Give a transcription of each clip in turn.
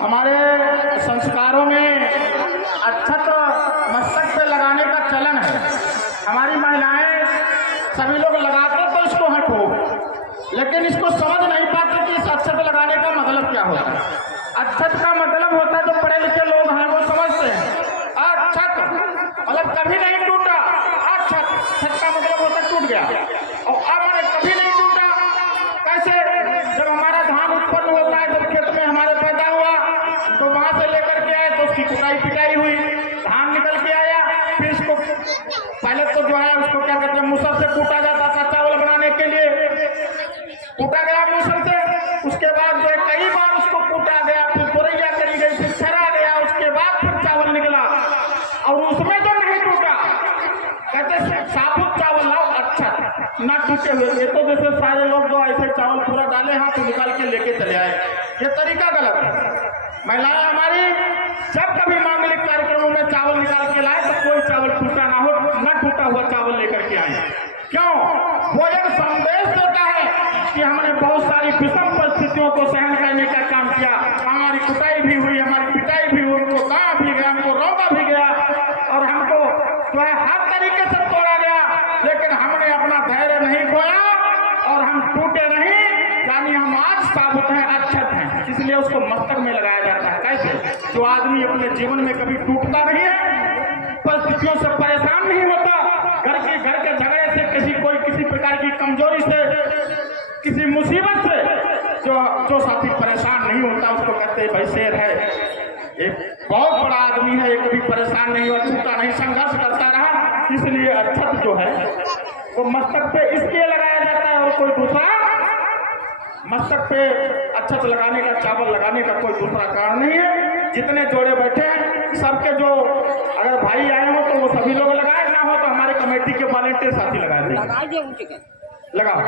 हमारे संस्कारों में अक्षत मस्तक पे लगाने का चलन है। हमारी महिलाएं सभी लोग लगाते तो इसको हटो, लेकिन इसको समझ नहीं पाते कि इस अक्षत लगाने का मतलब क्या होता है। अक्षत का मतलब होता है, जो पढ़े लिखे लोग हैं वो समझते हैं, अक्षत मतलब कभी नहीं टूटा। अक्षत छत का मतलब होता है टूट गया, और अब मैंने कभी नहीं टूटा। कैसे? जब हमारा धान उत्पन्न होता है, जब खेत में हमारे पैदा हुआ तो वहां से लेकर के आए तो उसकी कुटाई पिटाई हुई, धान निकल के आया, फिर इसको पहले तो जो है उसको क्या कहते हैं मूसल से कूटा जाता था चावल बनाने के लिए, कूटा गया मूसल से। उसके बाद जो है कई बार उसको कूटा गया, फिर तोरैया करी गई, फिर छरा गया, उसके बाद फिर चावल निकला और उसमें तो नहीं टूटा। कहते साबुत चावल लाओ अच्छा ना टूटे हुए। ये तो जैसे सारे लोग जो ऐसे चावल पूरा डाले हाथ तो निकाल के लेके चले आए, ये तरीका गलत है। महिलाएं हमारी जब कभी मांगलिक कार्यक्रमों में चावल निकाल के लाए तो कोई चावल टूटा ना हो, न टूटा हुआ चावल लेकर के आए। क्यों? वो एक संदेश देता है कि हमने बहुत सारी विषम परिस्थितियों को सहन करने का काम किया, हमारी कुटाई भी हुई, हमारी पिटाई भी हुई, हमको गाँव भी गया, हमको रौदा भी गया और हमको जो है हर तरीके से तोड़ा गया, लेकिन हमने अपना धैर्य नहीं खोया और हम टूटे नहीं। यानी हम आज साबुत हैं, अक्षत हैं, इसलिए उसको मस्तक में लगाया जाता है। कैसे? जो आदमी अपने जीवन में कभी टूटता नहीं है, परिस्थितियों से परेशान नहीं होता, घर के झगड़े से, किसी प्रकार की कमजोरी से, किसी मुसीबत से जो साथी परेशान नहीं होता, उसको कहते हैं भाई शेर है, एक बहुत बड़ा आदमी है, ये कभी परेशान नहीं हुआ, टूटा नहीं, संघर्ष करता रहा। इसलिए अक्षत जो है वो मस्तक पे इसलिए लगाया जाता है और कोई दूसरा मस्तक पे अक्षत लगाने का, चावल लगाने का कोई दूसरा कारण नहीं है। जितने जोड़े बैठे हैं सबके जो अगर भाई आए हो तो वो सभी लोग लगाए, ना हो तो हमारे कमेटी के वॉलंटियर साथी लगा देंगे। लगाओ।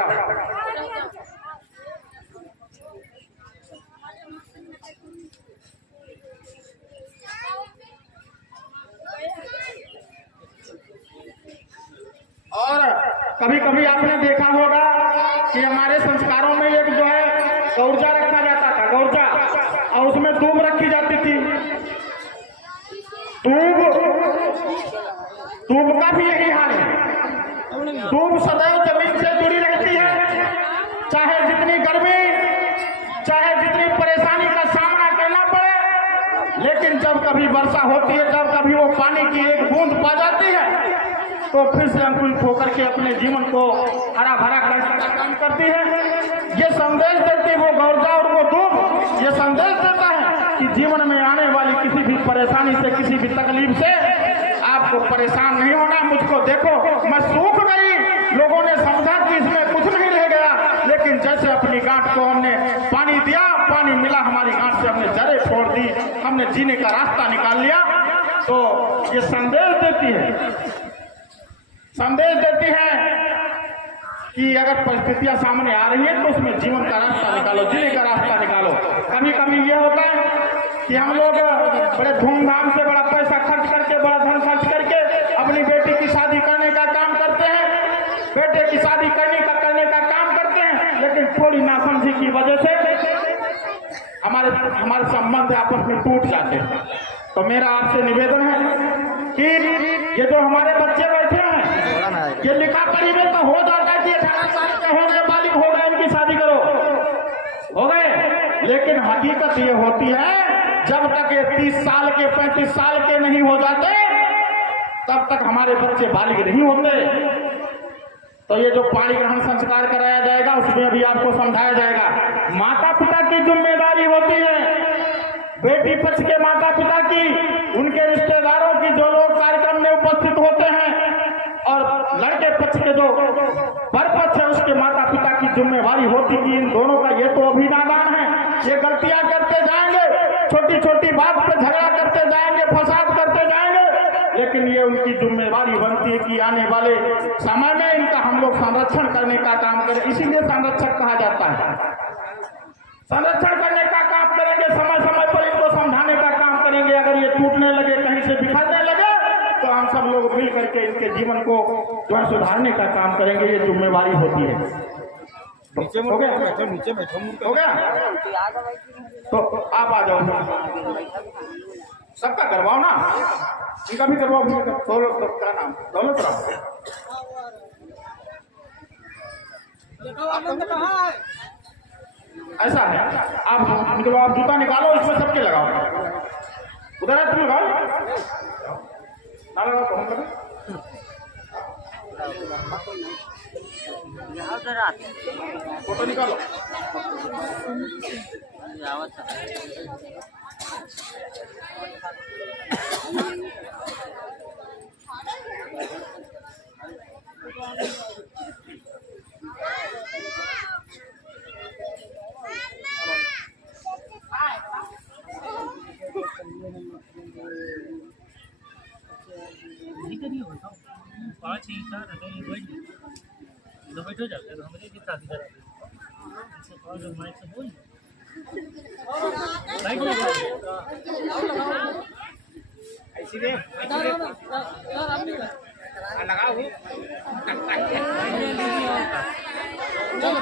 और कभी कभी आपने देखा होगा कि हमारे संस्कारों में एक जो है गौरजा रखा जाता था, गौरजा, और उसमें दूब रखी जाती थी। दूब का भी यही हाल है। दूब सदैव जमीन से जुड़ी रहती है, चाहे जितनी गर्मी, चाहे जितनी परेशानी का सामना करना पड़े, लेकिन जब कभी वर्षा होती है, जब कभी वो पानी की एक बूंद पा जाती है तो फिर से अंकुरित होकर के अपने जीवन को हरा भरा करने का काम करती है। ये संदेश देती है वो गौरजा और वो दूब, ये संदेश देता है कि जीवन में आने वाली किसी भी परेशानी से, किसी भी तकलीफ से आपको परेशान नहीं होना। मुझको देखो, मैं सूख गई, लोगों ने समझा कि इसमें कुछ नहीं रह गया, लेकिन जैसे अपनी गांठ को हमने पानी दिया, पानी मिला, हमारी गांठ से हमने जड़ें छोड़ दी, हमने जीने का रास्ता निकाल लिया। तो ये संदेश देती है कि अगर परिस्थितियां सामने आ रही है तो उसमें जीवन का रास्ता निकालो, जीने का रास्ता निकालो। कभी कभी ये होता है कि हम लोग बड़े धूमधाम से बड़ा पैसा खर्च करके, बड़ा धन खर्च करके अपनी बेटी की शादी करने का काम करते हैं, बेटे की शादी करने का काम करते हैं, लेकिन थोड़ी नासमझी की वजह से हमारे संबंध आपस में टूट जाते हैं। तो मेरा आपसे निवेदन है कि ये जो हमारे बच्चे बैठे हैं, ये लिखा पढ़ी में तो हो जाता है कि 18 साल के हो गए, बालिग हो गए, इनकी शादी करो, हो गए, लेकिन हकीकत ये होती है जब तक ये 30 साल के 35 साल के नहीं हो जाते तब तक हमारे बच्चे बालिग नहीं होते। तो ये जो पाणी ग्रहण संस्कार कराया जाएगा उसमें अभी आपको समझाया जाएगा। माता पिता की जिम्मेदारी होती है, बेटी पक्ष के माता पिता की, उनके रिश्तेदारों की, जो लोग कार्यक्रम में उपस्थित होते हैं, और लड़के पक्ष के जो वर पक्ष है उसके माता पिता की जिम्मेवारी होती कि इन दोनों का ये तो अभिनादान है, ये गलतियां करते जाएंगे, छोटी छोटी बात पे झगड़ा करते जाएंगे, फसाद करते जाएंगे, लेकिन ये उनकी जिम्मेवारी बनती है कि आने वाले समय में इनका हम लोग संरक्षण करने का काम करें। इसीलिए संरक्षक कहा जाता है। संरक्षण करने का काम करेंगे, समय समय पर इनको समझाने का काम करेंगे। अगर ये टूटने लगे, कहीं से बिखरने लगे, तो हम सब लोग मिल करके इनके जीवन को जो है सुधारने का काम करेंगे। ये जिम्मेवारी होती है। हो गया? नीचे बैठो हो गया? तो आप आ जाओ, सबका करवाओ ना, इनका भी करवाओ। क्या नाम? दौलत राम। ऐसा है, आप मतलब आप जूता निकालो, इसमें सबके लगाओ। उधर है, तुम लगाओ ना, लगाओ तो हम लगाओ। फोटो निकालो। पाँच ही चार है, ये बैठ तो बैठो जाते तो हमें की शादी करा और माइक से बोल ऐसी दे लगाओ चलो